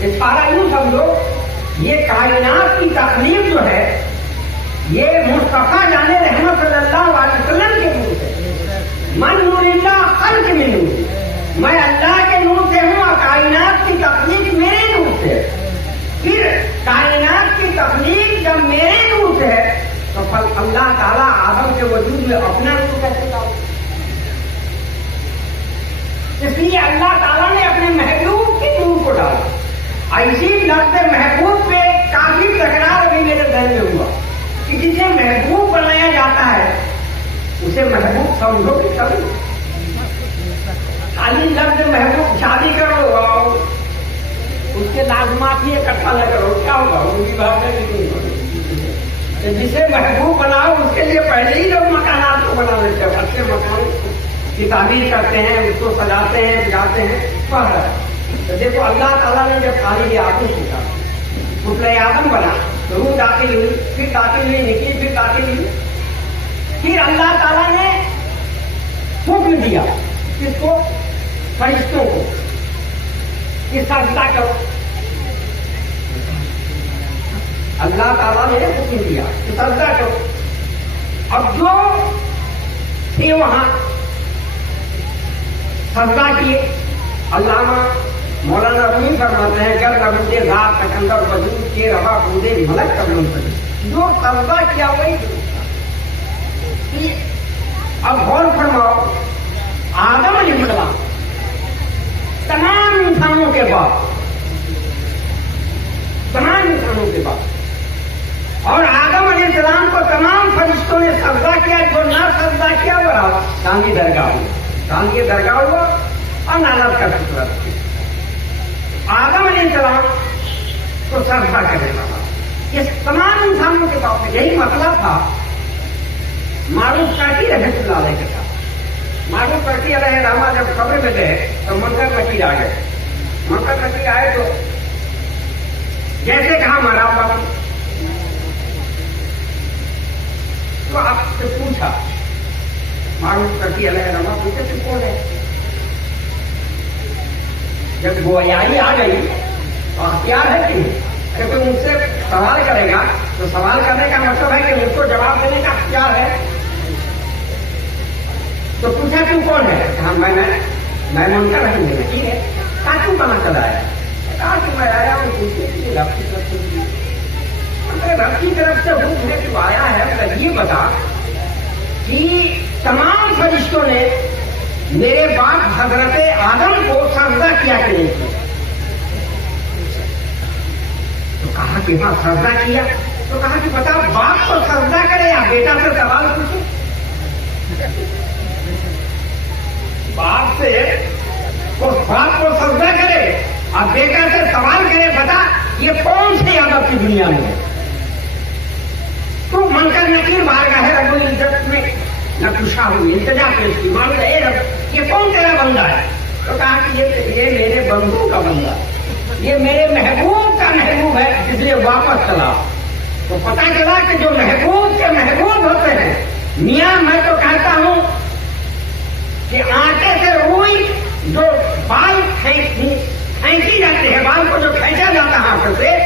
اس سارا یوں سمجھو یہ کائنات کی تخلیق جو ہے یہ مصطفیٰ جان رحمت صلی اللہ علیہ وسلم کے نور سے، من نور اللہ خلق میں نور، میں اللہ کے نور سے ہوں اور کائنات کی تخلیق میرے نور سے۔ پھر کائنات کی تخلیق جب میرے نور سے ہے تو پھر اللہ تعالیٰ آدم کے وجود میں اپنا نور کیسے ڈالے؟ اس لیے اللہ تعالیٰ نے اپنے محبوب کے نور کو ڈالا۔ ایسی لفظ محبوب پہ کافی تکرار ابھی میرے ذہن میں ہوا کہ جسے محبوب بنایا جاتا ہے اسے محبوب سمجھو کہ کبھی خالی لفظ محبوب شادی کرو آؤ اس کے لازمات ہی اکٹھا نہ کرو کیا ہوگا؟ ان کی بات ہے جسے محبوب بناؤ اس کے لیے پہلے ہی لوگ مکانات کو بنا لیتے ہیں، اچھے مکان کی تعمیر کرتے ہیں، اس کو سجاتے ہیں بجاتے ہیں۔ تو دیکھو اللہ تعالیٰ نے جب خالی آدم سیکھا پتلے آدم بنا تو روح داخل ہوئی، پھر داخل ہوئی نکلی، پھر داخل ہوئی، پھر اللہ تعالیٰ نے حکم دیا کس کو؟ فرشتوں کو کہ سجدہ کرو۔ اللہ تعالیٰ نے حکم دیا کہ سجدہ کرو۔ اب جو تھے وہاں سجدہ کیے۔ علامہ مولانا رومی فرماتے ہیں گر نبودے رات سکندر وجود کے روا بودے ملک قبل سجد، جو سجدہ کیا وہی۔ اب غور فرماؤ، آدم علیہ السلام تمام انسانوں کے بعد اور آدم علیہ السلام کو تمام فرشتوں نے سجدہ کیا، جو نہ سجدہ کیا وہ رہا چاندی درگاہ ہوا، چاندی درگاہ ہوا اور نالت کا ٹکڑا۔ آدم علیہ السلام کو سجدہ کرنے والا اس تمام انسانوں کے بعد یہی مسئلہ تھا معروف کاٹی رحمت اللہ علیہ کے ساتھ۔ معروف کاٹی علیہ رحمہ جب قبر میں گئے تو منکر نکیر آ گئے۔ منکر نکیر آئے تو جیسے کہا ہمارا بابا تو آپ سے پوچھا، معروف کاٹی علیہ رحمہ پوچھے تو کون ہے؟ جب گویائی آ گئی تو اختیار ہے کہ کوئی مجھ سے سوال کرے گا تو سوال کرنے کا مطلب ہے کہ مجھ کو جواب دینے کا اختیار ہے۔ تو پوچھا تم کون ہے؟ کہا میں منکر رحیم ہوں۔ ٹھیک ہے، کہا تم کہاں چلا آیا؟ کہا کہ میں آیا ہوں پوچھنے کے لیے رب کی طرف سے۔ رب کی طرف سے حکم ہے جو آیا ہے یہ بتا کہ تمام فرشتوں نے میرے باپ حضرت آدم کو سجدہ کیا کہ نہیں کیا؟ تو کہا کہ ہاں سجدہ کیا۔ تو کہا کہ بتاؤ باپ کو سجدہ کرے یا بیٹا سے سوال پوچھے؟ باپ کو سجدہ کرے اور بیٹا سے سوال کرے بتا یہ کون سی عادت کی دنیا میں ہے؟ تو منکر نکیر بارگاہ رب العزت میں نہ پوچھا ہوئی التجا پیش کی، مان رہے رب یہ کون تیرا بندہ ہے؟ تو کہا کہ یہ میرے بندوں کا بندہ ہے، یہ میرے محبوب کا محبوب ہے، اس لیے واپس چلا۔ تو پتہ چلا کہ جو محبوب کے محبوب ہوتے ہیں، میاں میں تو کہتا ہوں کہ آٹے سے روئی جو بال کھینچی جاتی ہے، بال کو جو کھینچا جاتا ہے ہاتھ سے،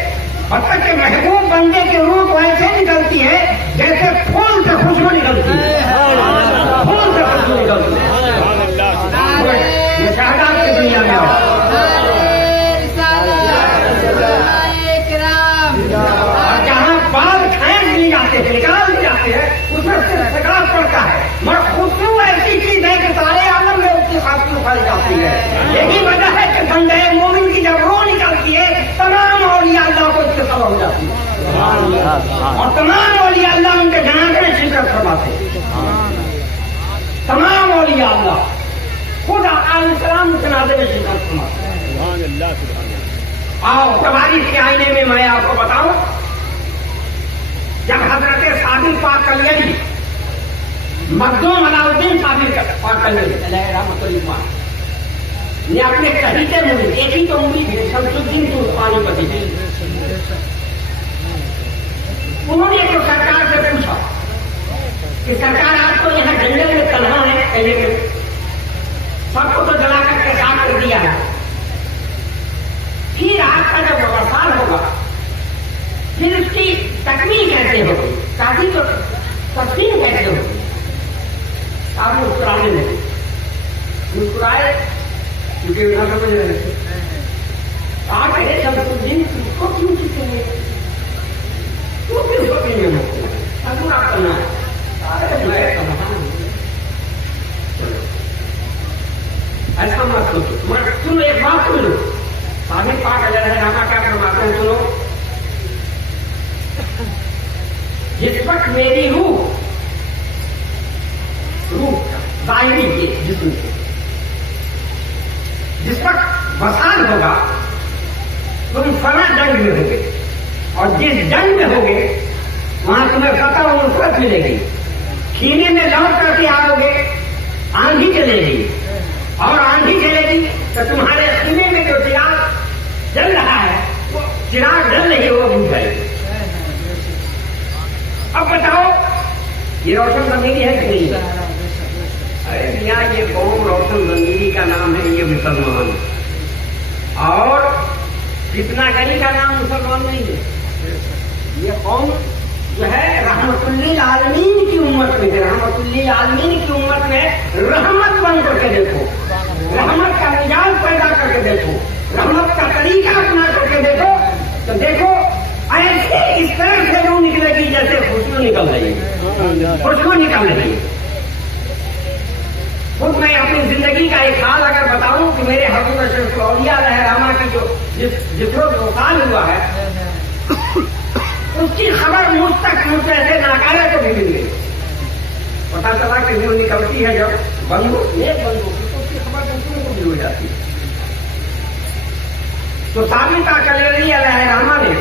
حتیٰ کہ محبوب بندے کی روح کو ایسے نکلتی ہے جیسے پھول سے خوشبو نکلتی ہے، پھول سے خوشبو نکلتی ہے۔ مشاہدات کی دنیا میں اور جہاں بال کھینچ لی جاتے ہیں، نکال لی جاتے ہیں، اس میں سے سکاس پڑتا ہے، مگر خوشبو ایسی چیز ہے کہ سارے عالم میں اس کی خاصی اٹھائی جاتی ہے۔ یہی وجہ ہے کہ بندے مومن کی جب روح نکلتی ہے تمام اولیاء اللہ کو اس کے سبب ہو جاتی ہے، اور تمام اولیاء اللہ ان کے جنازے میں شرکت فرماتے ہیں۔ تمام اولیاء اللہ خود آقا علیہ السلام جنازے میں شرکت فرماتے ہیں۔ آؤ تواریخ کے آئینے میں میں آپ کو بتاؤں، جب حضرت صادق پاک کلیری مخدوم علاؤدین صادق پاک کلیری علیہ رحمۃ اللہ نے اپنے کہیتے مرید، ایک ہی تو مرید ہے شمس الدین تو پانی پتی، انہوں نے تو سرکار سے پوچھا کہ سرکار آپ کو یہاں جنگل میں تنہا ہے، سب کو تو جلا کر کے ساتھ کر دیا ہے، پھر آپ کا پھر اس کی تکمیل کیسے ہوگی، شادی تو تفصیل کیسے ہوگی؟ آپ مسکرانے لگے، مسکرائے کیونکہ نہ سمجھ رہے تھے. آپ کہے شمس الدین تم کو کیوں سیکھیں گے، تو پھر سوچیں گے ادھورا کرنا ہے. ارے میں کہاں ایسا مت سوچو. تم ایک بات سن لو، صادق پاک علیہ السلام کیا فرماتے ہیں سنو. جس وقت میری روح ظاہری کے جسم سے جس وقت وصال ہوگا تم فنا جنگ میں ہوگے، اور جس جنگ میں ہوگے وہاں تمہیں فتح و نصرت ملے گی. کھینے میں لوٹ کر کے آؤ گے، آندھی چلے گی، اور آندھی چلے گی تو تمہارے سینے میں جو چراغ جل رہا ہے وہ چراغ جل رہی ہے وہ بجھ جائے گی. اب بتاؤ یہ روشن ضمیری ہے کہ نہیں؟ ارے میاں یہ قوم روشن ضمیری کا نام ہے، یہ مسلمان. اور کتنا گری کا نام مسلمان نہیں ہے. یہ قوم جو ہے رحمت للعالمین کی امت میں ہے. رحمت للعالمین کی امت میں رحمت بن کر کے دیکھو، رحمت کا مزاج پیدا کر کے دیکھو، رحمت کا طریقہ اپنا کر کے دیکھو تو دیکھو ایسے اس طرح سے روح نکلے گی جیسے خوشبو نکل رہی ہے، خوشبو نکل رہی ہے. خود میں اپنی زندگی کا ایک حال اگر بتاؤں کہ میرے حضرت اشرف الاولیاء رہنما کی جو جس روز وصال ہوا ہے اس کی خبر مجھ تک مجھ ایسے ناکارے کو بھی مل گئی. پتا چلا کہ وہ نکلتی ہے جب بندوق ایک بندوق تو اس کی خبر دوسروں کو بھی ہو جاتی ہے. تو ثابتہ کلیری علیہ رحمہ نے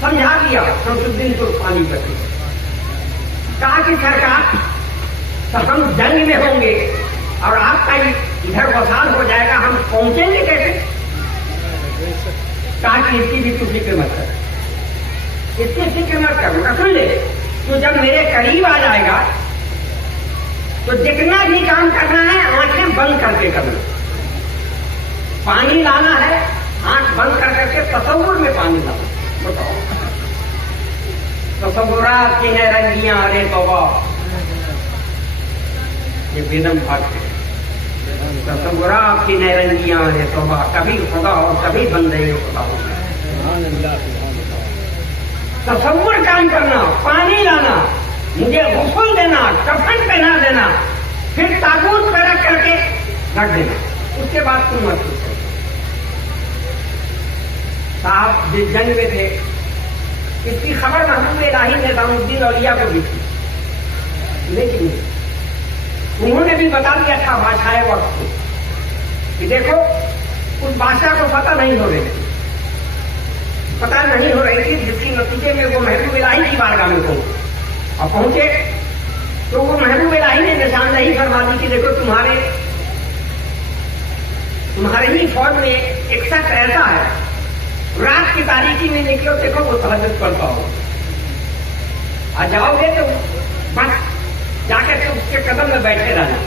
سمجھا دیا شمس الدین ترکمانی کو، کہا کہ سرکار تو ہم جنگ میں ہوں گے اور آپ کا ادھر وصال ہو جائے گا، ہم پہنچیں گے کیسے؟ کہا کہ اس کی بھی تو فکر مت کر، اس کی فکر مت کر. سن لے تو جب میرے قریب آ جائے گا تو جتنا بھی کام کرنا ہے آنکھیں بند کر کے کرنا. پانی لانا ہے آنکھ بند کر کے تصور میں پانی لانا. بتاؤ تصورات کی ہے رنگیاں ارے توبہ، یہ بیدم بھاگ ہے. تصورات کی نرنگیاں ہے توبہ، کبھی خدا اور کبھی بندے خدا ہو. تصور کام کرنا، پانی لانا، مجھے غسل دینا، کفن پہنا دینا، پھر تابوت پہ رکھ کر کے رکھ دینا. اس کے بعد تم مت سوچو. صاحب جس جنگ میں تھے اس کی خبر محمود الہی نظام الدین اولیاء کو بھی تھی، لیکن انہوں نے بھی بتا دیا تھا بادشاہ وقت کو کہ دیکھو اس بادشاہ کو پتہ نہیں ہو رہی تھی جس کے نتیجے میں وہ محبوب الہی کی بارگاہ میں پہنچے. اور پہنچے تو وہ محبوب الہی نے نشاندہی فرما دی کہ دیکھو تمہارے ہی فوج میں ایک شخص ایسا ہے، رات کی تاریکی میں نکلو دیکھو وہ تہجد پڑھتا ہو، آ جاؤ گے تو بس جا کے اس کے قدم میں بیٹھے رہنا،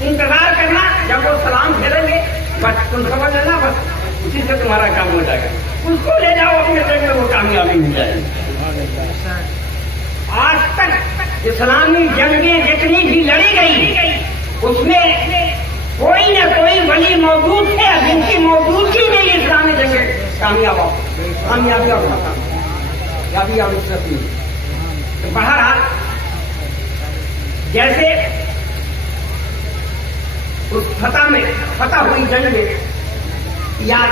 انتظار کرنا، جب وہ سلام پھیریں گے بس تم سمجھ لینا، بس اسی سے تمہارا کام ہو جائے گا. اس کو لے جاؤ اپنے دل میں، وہ کامیابی مل جائے گی. آج تک اسلامی جنگیں جتنی بھی لڑی گئی اس میں کوئی نہ کوئی ولی موجود تھے جن کی موجودگی میں یہ اسلامی جنگیں کامیابی اور کامیابی اور نصرت ملی. بہرحال جیسے اس فتح ہوئی جنگ میں یاد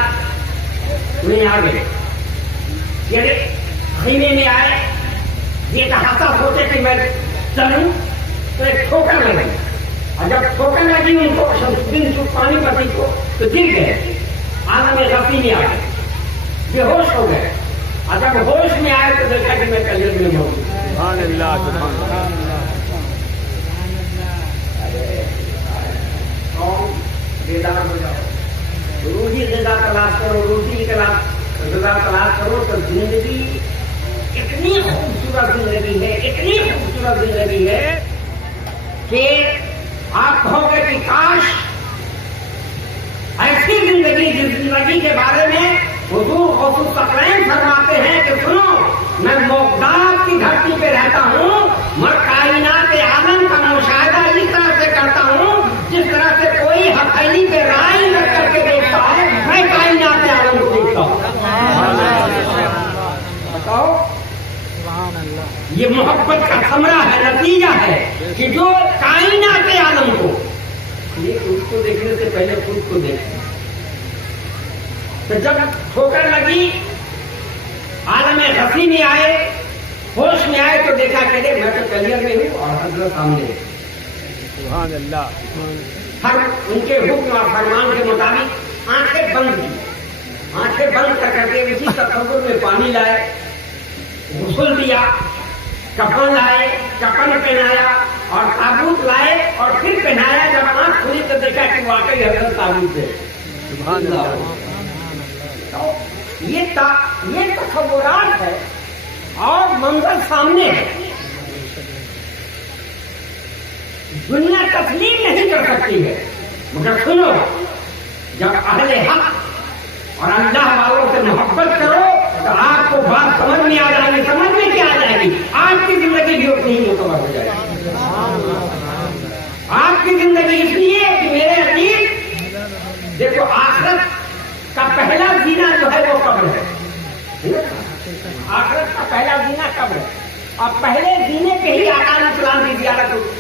میں آ گئے، یہ خیمے میں آئے، یہ تحساس ہوتے کہ میں چلوں تو ایک ٹھوکر لگی، اور جب ٹھوکر لگی ان کو شمس الدین ترکمانی پتی کو تو گر گئے، عالم غفلت میں آ گئے، بے ہوش ہو گئے. اور جب ہوش میں آئے تو دیکھا کہ میں کلیت میں موجود. بیدار ہو جاؤ، روزی غذا تلاش کرو، روزی غذا تلاش کرو تو زندگی اتنی خوبصورت زندگی ہے، اتنی خوبصورت زندگی ہے کہ آپ کہو گے کہ کاش ایسی زندگی جس زندگی کے بارے میں حضور غوث الثقلین فرماتے ہیں کہ سنو میں موقدات کی دھرتی پہ رہتا ہوں، میں کائنات عالم کا مشاہدہ اس طرح سے کرتا ہوں جس طرح سے کوئی ہتھیلی پہ رائی رکھ کر کے دیکھتا ہے، میں کائنات عالم کو دیکھتا ہوں۔ بتاؤ، یہ محبت کا ثمرہ ہے، نتیجہ ہے کہ جو کائنات عالم کو، یہ اس کو دیکھنے سے پہلے خود کو دیکھیں۔ تو جب ٹھوکر لگی، عالم غفی میں آئے، ہوش میں آئے تو دیکھا کہ میں تو کلیئر میں ہوں اور حضرت سامنے ہے۔ سبحان اللہ۔ ہر ان کے حکم اور فرمان کے مطابق آنکھیں بند کی، آنکھیں بند کر کے اسی تصور میں پانی لائے، غسل دیا، کفن لائے، کفن پہنایا اور تابوت لائے اور پھر پہنایا۔ جب آنکھ کھلی تو دیکھا کہ واقعی حضرت تابوت ہے۔ سبحان اللہ۔ یہ تصورات ہے اور منظر سامنے ہے، دنیا تسلیم نہیں کر سکتی ہے۔ مگر سنو، جب اہل حق اور اللہ والوں سے محبت کرو تو آپ کو بات سمجھ میں آ جائے گی۔ سمجھ میں کیا آ جائے گی؟ آپ کی زندگی بھی اتنی ہی مکمل ہو جائے گی۔ آپ کی زندگی اس لیے کہ میرے عزیز دیکھو، آخرت کا پہلا زینہ جو ہے وہ قبر ہے۔ آخرت کا پہلا زینہ قبر ہے، اور پہلے زینے پہ ہی آقا علیہ السلام کی زیارت ہوگی۔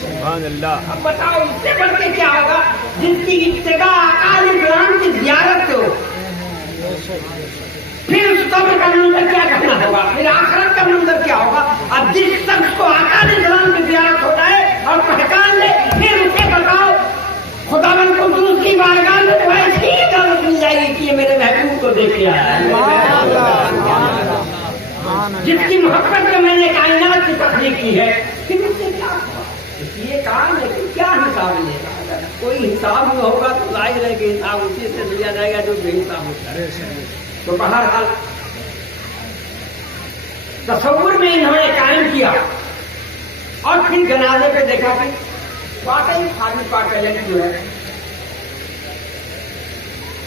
سبحان اللہ۔ اب بتاؤ اس سے بڑھ کے کیا ہوگا؟ جس کی ابتدا آقا علیہ السلام کی زیارت سے ہو، پھر اس قبر کا منظر کیا کرنا ہوگا، پھر آخرت کا منظر کیا ہوگا؟ اب جس شخص کو آقا علیہ السلام کی زیارت ہوتا ہے اور پہچان لے، پھر اسے بتاؤ خداوند کو اس کی بارگاہ میں تو ایسی اجازت مل جائے گی کہ یہ میرے محبوب کو دیکھ لیا ہے، جس کی محبت میں نے کائنات کی تخلیق کی ہے۔ پھر اس سے کیا ہوگا؟ اس لیے کہا لیکن کیا حساب لے گا؟ اگر کوئی حساب میں ہوگا تو ظاہر ہے کہ حساب اسی سے لیا جائے گا جو بے حساب ہوتا ہے۔ تو بہرحال تصور میں انہوں نے قائم کیا اور پھر جنازے پہ دیکھا کہ واقعی خادم پاک جو ہے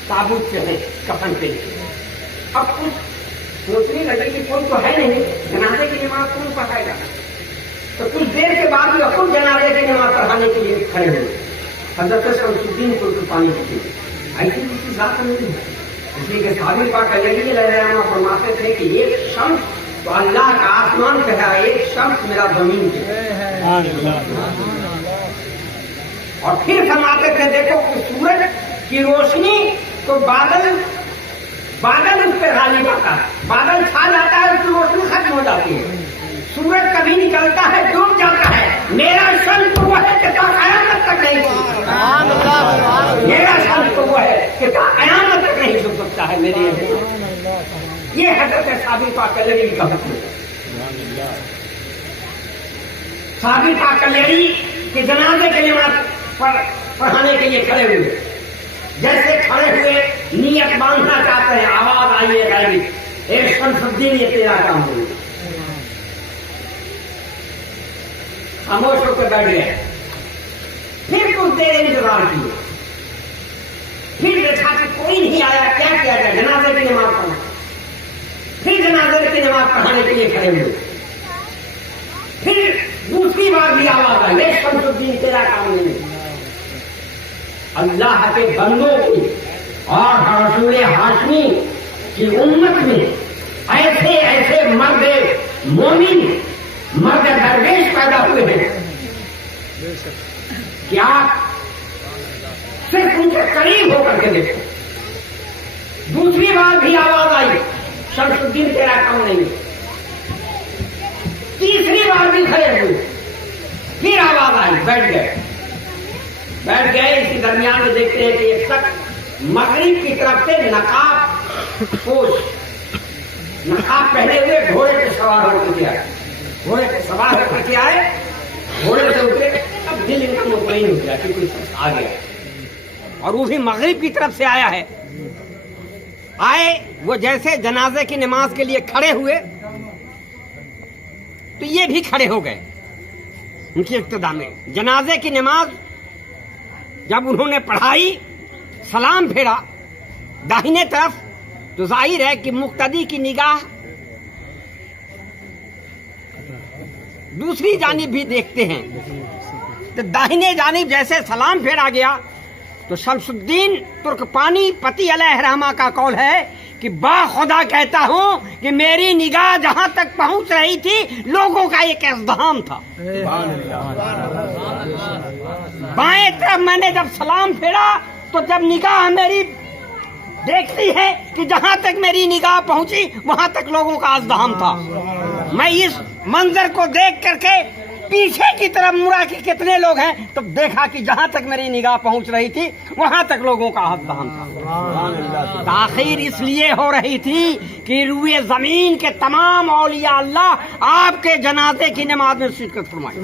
تابوت پہ ہے، کفن پہ۔ اب کچھ سوچنے لگے کہ کوئی تو ہے نہیں، جنازے کی نماز کون پڑھائے گا؟ تو کچھ دیر کے بعد بھی خود جنازے کی نماز پڑھانے کے لیے کھڑے ہوئے۔ حضرت شمس الدین کو پانی کی ایسی کسی ذات نہیں ہے، اس لیے کہ صحابی پاک علیہ السلام فرماتے تھے کہ ایک شمس تو اللہ کا آسمان پہ ہے، ایک شمس میرا زمین پہ ہے۔ اور پھر فرماتے تھے دیکھو کہ سورج کی روشنی تو بادل اس پہ غالب آتا ہے، بادل چھا جاتا ہے، اس کی روشنی ختم ہو جاتی ہے، سورج کبھی نکلتا ہے، ڈوب جاتا ہے۔ میرا شمس تو وہ ہے کہ تا قیامت تک نہیں چھوٹ سکتا، میرا شمس تو وہ ہے کہ تا قیامت تک نہیں چھوٹ سکتا ہے میرے لیے۔ یہ حضرت صحابی پاک علیہ کا حکم ہے۔ صحابی پاک علیہ کے جنازے کی نماز پڑھانے کے لیے کھڑے ہوئے، جیسے کھڑے ہوئے نیت باندھنا چاہتے ہیں، آواز آئی ہے غیبی، اے شمس الدین یہ تیرا کام ہوئی۔ خاموش ہو کے بیٹھ گئے، پھر کچھ دیر انتظار کیے، پھر دیکھا کہ کوئی نہیں آیا، کیا کیا جائے؟ جنازے کی نماز پڑھنا۔ پھر جنازے کی نماز پڑھانے کے لیے کھڑے ہوئے، پھر دوسری بار بھی آواز آئی، اے شمس الدین تیرا کام نہیں۔ اللہ کے بندوں کی اور رسول ہاشمی کی امت میں ایسے ایسے مرد مومن، مرد درویش پیدا ہوئے ہیں کہ آپ صرف ان کے قریب ہو کر کے دیکھو۔ دوسری بار بھی آواز آئی، شمس الدین تیرا کام نہیں۔ تیسری بار بھی کھڑے ہوئے، پھر آواز آئی، بیٹھ گئے۔ اسی درمیان میں دیکھتے ہیں کہ ایک شخص مغرب کی طرف سے نقاب پوش، نقاب پہنے ہوئے گھوڑے پہ سوار ہو کے آئے، گھوڑے پہ سوار ہو کر کے آئے، گھوڑے سے اترے۔ اب دل ان کا مطمئن ہو گیا کہ کوئی شخص آ گیا اور وہ بھی مغرب کی طرف سے آیا ہے۔ آئے وہ جیسے جنازے کی نماز کے لیے کھڑے ہوئے تو یہ بھی کھڑے ہو گئے ان کی ابتدا میں۔ جنازے کی نماز جب انہوں نے پڑھائی، سلام پھیرا داہنے طرف، تو ظاہر ہے کہ مقتدی کی نگاہ دوسری جانب بھی دیکھتے ہیں تو داہنے جانب جیسے سلام پھیرا گیا تو شمس الدین ترکپانی پتی علیہ رحمہ کا قول ہے کہ با خدا کہتا ہوں کہ میری نگاہ جہاں تک پہنچ رہی تھی لوگوں کا ایک ازدحام تھا. بائیں طرف میں نے جب سلام پھیرا تو جب نگاہ میری دیکھتی ہے کہ جہاں تک میری نگاہ پہنچی وہاں تک لوگوں کا ازدحام تھا. میں اس منظر کو دیکھ کر کے پیچھے کی طرف مڑا کہ کتنے لوگ ہیں تو دیکھا کہ جہاں تک میری نگاہ پہنچ رہی تھی وہاں تک لوگوں کا ازدحام تھا. تاخیر اس لیے ہو رہی تھی کہ روئے زمین کے تمام اولیاء اللہ آپ کے جنازے کی نماز میں شرکت فرمائے.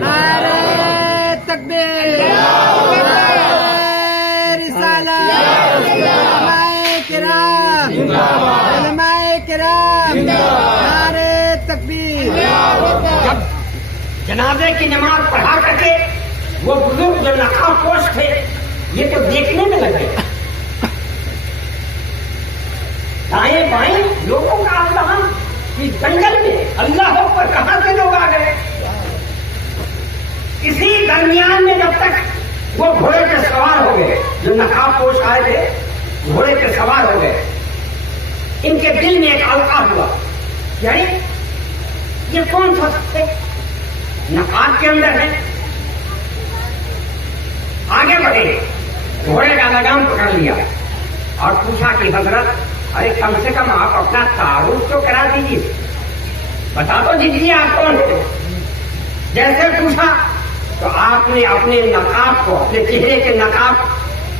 نعرہ تکبیر، علماء کرام، نعرہ تکبیر. جب جنازے کی نماز پڑھا کر کے وہ بزرگ جو نقاب پوش تھے یہ تو دیکھنے میں لگ گئے، دائیں بائیں لوگوں کا ازدحام کہ جنگل میں اللہ پر کہاں سے لوگ آ گئے. اسی درمیان میں جب تک وہ گھوڑے پہ سوار ہو گئے، جو نقاب پوش آئے تھے گھوڑے پہ سوار ہو گئے، ان کے دل میں ایک القاع ہوا، یعنی یہ کون سا سکتے نقاب کے اندر ہے. آگے بڑھے، گھوڑے کا لگام پکڑ لیا اور پوچھا کہ حضرت ارے کم سے کم آپ اپنا تعارف تو کرا دیجیے، بتا تو دیجیے آپ کون ہیں. جیسے پوچھا تو آپ نے اپنے نقاب کو، اپنے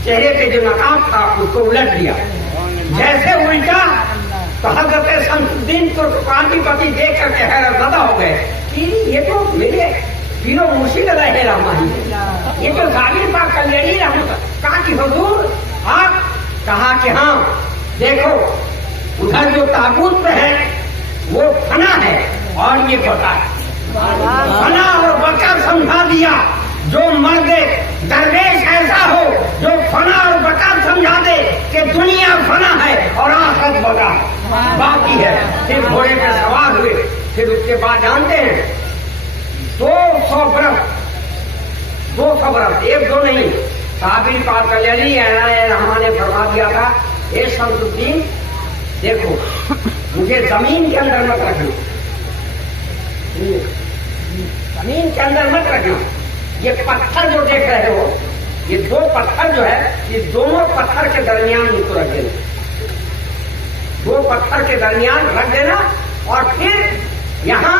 چہرے پہ جو نقاب تھا اس کو الٹ دیا. جیسے الٹا تو حضرت شمس الدین ترکپانی پتی دیکھ کر کے حیرت زدہ ہو گئے کہ یہ تو میرے پیر و مرشد علیہ رحمہ ہی ہے، یہ تو ظاہر پاک کلیڑی رحمت. کہا کہ حضور آپ؟ کہا کہ ہاں دیکھو ادھر جو تابوت پہ ہے وہ فنا ہے اور یہ بقا ہے. فنا اور بقا سمجھا دیا. جو مرد درویش ایسا ہو جو فنا اور بقا سمجھا دے کہ دنیا فنا ہے اور آخرت بقا باقی ہے. پھر گھوڑے پہ سوار ہوئے. پھر اس کے بعد جانتے ہیں 200 برس، ایک دو نہیں، صحابی پاک علی رحمہ نے فرما دیا تھا اے شمس الدین دیکھو مجھے زمین کے اندر مت رکھنا، زمین کے اندر مت رکھنا. یہ پتھر جو دیکھ رہے ہو یہ 2 پتھر جو ہے یہ دونوں پتھر کے درمیان ان کو رکھ دینا، 2 پتھر کے درمیان رکھ دینا اور پھر یہاں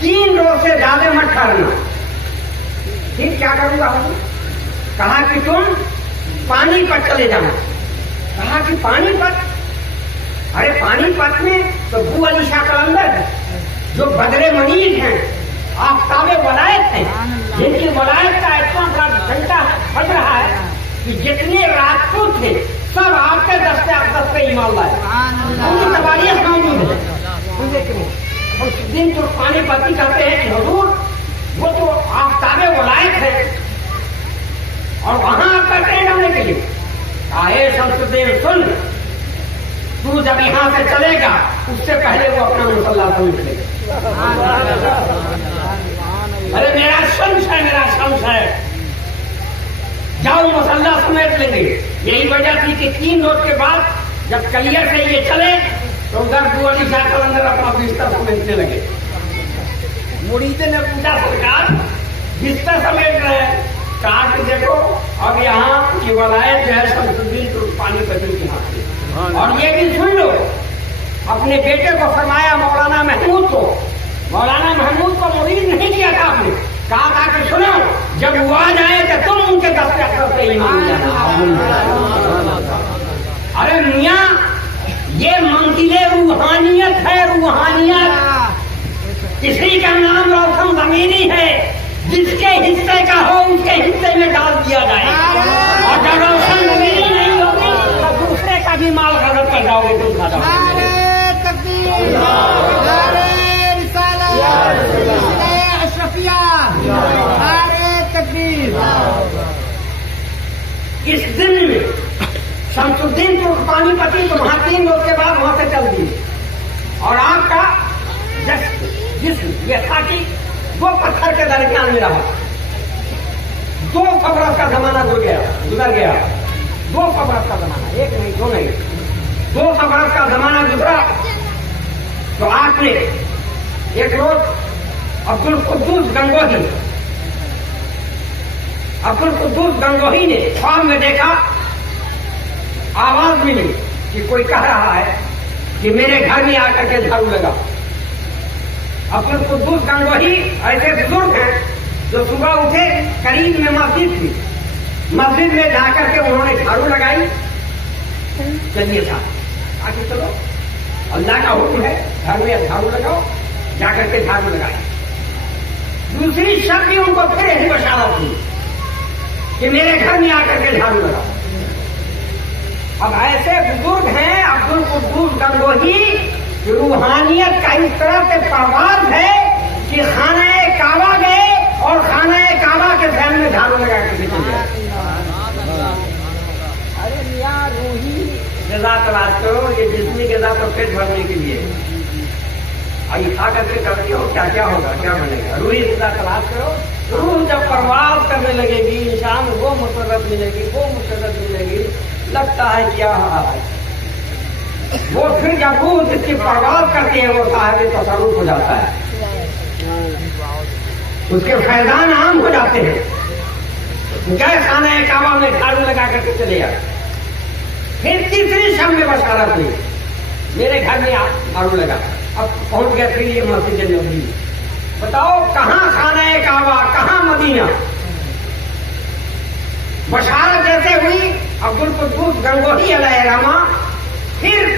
3 روز سے زیادہ مت ٹھہرنا. پھر کیا کروں گا؟ کہا کہ تم پانی پت چلے جانا. کہا کہ پانی پت؟ ارے پانی پت میں تو ابو علی شاہ قلندر ہے جو بدر منیر ہیں، آفتاب ولایت ہیں، جن کی ولایت کا اتنا بڑا گھنٹہ بج رہا ہے کہ جتنے راجپوت تھے سب آپ کے دستے اقدس پہ ایمان لائے. ان کی تواریخ موجود ہے. دن تو پانی پتی کہتے ہیں کہ حضور وہ تو آفتاب ولایت ہے اور وہاں آپ کا ٹرین ہونے کے لیے اے شمس الدین سن، تو جب یہاں سے چلے گا اس سے پہلے وہ اپنا مسلح سمجھ لے گا. ارے میرا شمس ہے جاؤ مسلح سمیٹ لیں گے. یہی وجہ تھی کہ 3 روز کے بعد جب کلیئر سے یہ چلے تو ادھر ابو علی شاہ قلندر اپنا بستر سمیٹنے لگے. مرید نے پوچھا سرکار بستر سمیٹ رہے ہیں؟ کہا کہ دیکھو اب یہاں یہ ولایت جو ہے شمس الدین ترکپانی پتی کے ہاتھ میں. اور یہ بھی سن لو اپنے بیٹے کو فرمایا مولانا محمود کو مرید نہیں کیا تھا آپ نے، کہا تھا کہ سنو جب وہ آ جائے تو تم ان کے دستے اکثر سے ایمان لانا. ارے میاں یہ منزل روحانیت ہے. روحانیت کسی کا نام روشن زمینی ہے، جس کے حصے کا ہو اس کے حصے میں ڈال دیا جائے. اور جب روشن زمینی نہیں ہوگی تو دوسرے کا بھی مال غلط کر جاؤ گے. تم کھا جاؤ گے. اس دن میں شمس الدین ترکپانی پتی تو وہاں 3 روز کے بعد وہاں سے چل دیے اور آپ کا جسم یہ خاکی دو پتھر کے درمیان میں رہا. 200 برس کا زمانہ گزر گیا. 200 برس کا زمانہ, ایک نہیں دو نہیں, 200 برس کا زمانہ گزرا. تو آپ نے ایک روز عبد القدوس گنگوہی نے خواب میں دیکھا, آواز ملی کہ کوئی کہہ رہا ہے کہ میرے گھر میں آ کر کے جھاڑو لگا. عبد القدوس گنگوہی ایسے بزرگ ہیں جو صبح اٹھے, قریب میں مسجد تھی, مسجد میں جا کر کے انہوں نے جھاڑو لگائی. چلیے صاحب آگے چلو, اللہ کا حکم ہے, گھر میں جھاڑو لگاؤ. جا کر کے جھاڑو لگائی. دوسری شب بھی ان کو پھر یہی بشارت تھی کہ میرے گھر میں آ کر کے جھاڑو لگاؤ. اب ایسے بزرگ ہیں عبد القدوس گنگوہی, روحانیت کا اس طرح سے پرواز ہے کہ خانہ کعبہ گئے اور خانہ کعبہ کے ذہن میں جھاڑو لگا کے نکل گئے. ارے میاں روحی غذا تلاش کرو, یہ جسمی غذا تو پیٹ بھرنے کے لیے. آئیے کھا کر کے کرتے ہو کیا کیا ہوگا, کیا بنے گا. روحی غذا تلاش کرو. روح جب پرواز کرنے لگے گی, انسان وہ مسرت ملے گی, وہ مسرت ملے گی, لگتا ہے کیا ہے. وہ پھر جب روح جس کی پرواز کرتی ہے وہ صاحب تصرف ہو جاتا ہے, اس کے فیضان عام ہو جاتے ہیں. گئے خانہ کعبہ میں جھاڑو لگا کر کے چلے آئے. پھر تیسری شب میں بشارت ہوئی, میرے گھر میں جھاڑو لگا. اب پہنچ گئے پھر یہ مسجد نبوی. بتاؤ کہاں خانہ کعبہ, کہاں مدینہ. بشارت جیسے ہوئی عبد القدوس گنگوہی علیہ الرحمہ پھر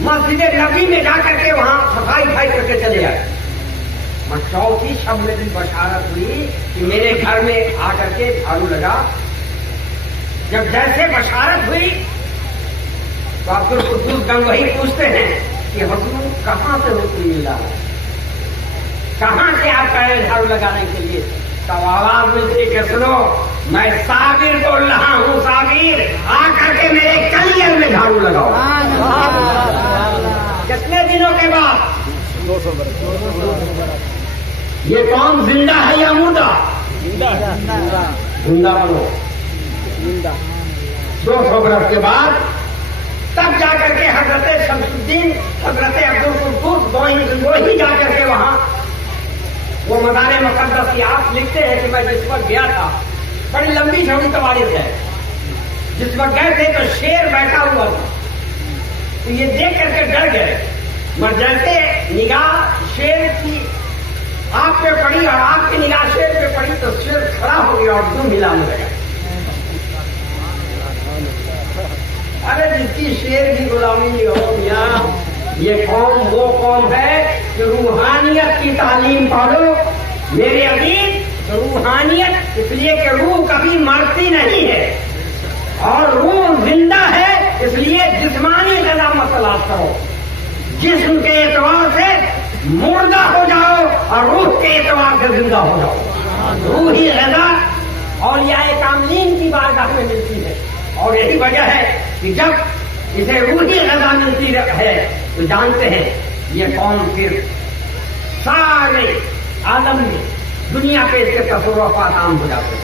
مسجد نبوی میں جا کر کے وہاں صفائی کر کے چلے آئے. چوتھی شب میں بھی بشارت ہوئی کہ میرے گھر میں آ کر کے جھاڑو لگا. جب جیسے بشارت ہوئی تو عبد القدوس گنگوہی پوچھتے ہیں کہ حضور کہاں سے حکم ملا ہے, کہاں سے آپ کا جھاڑو لگانے کے لیے. تب آواز ملتی کہ سنو میں صابر بول رہا ہوں, صابر آ کر کے میرے کلیئر میں جھاڑو لگاؤ. کتنے دنوں کے بعد, 200 برس. یہ قوم زندہ ہے یا مردہ؟ زندہ بنو. 200 برس کے بعد تب جا کر کے حضرت شمس الدین, حضرت عبد القدوس گنگوہی جا کر کے وہاں وہ مزار مقدس کی آپ لکھتے ہیں کہ میں جس وقت گیا تھا, بڑی لمبی چوڑی تواریخ ہے, جس وقت گئے تھے تو شیر بیٹھا ہوا تھا. تو یہ دیکھ کر کے ڈر گئے, مگر جیسے نگاہ شیر کی آپ پہ پڑی اور آپ کی نگاہ شیر پہ پڑی تو شیر کھڑا ہو گیا اور دم ہلانے لگا. ارے جس کی شیر کی غلامی ہو یا یہ قوم وہ قوم ہے کہ روحانیت کی تعلیم پڑھو. میرے عزیز روحانیت اس لیے کہ روح کبھی مرتی نہیں ہے اور روح زندہ ہے, اس لیے جسمانی غذا مت تلاش کرو. جسم کے اعتبار سے مردہ ہو جاؤ اور روح کے اعتبار سے زندہ ہو جاؤ. روحی غذا اولیاء کاملین کی بارگاہ میں ملتی ہے, اور یہی وجہ ہے کہ جب اسے روحی غذا ملتی ہے تو جانتے ہیں یہ قوم پھر سارے عالم میں دنیا پہ اس کے تصورات عام ہو جاتے ہیں.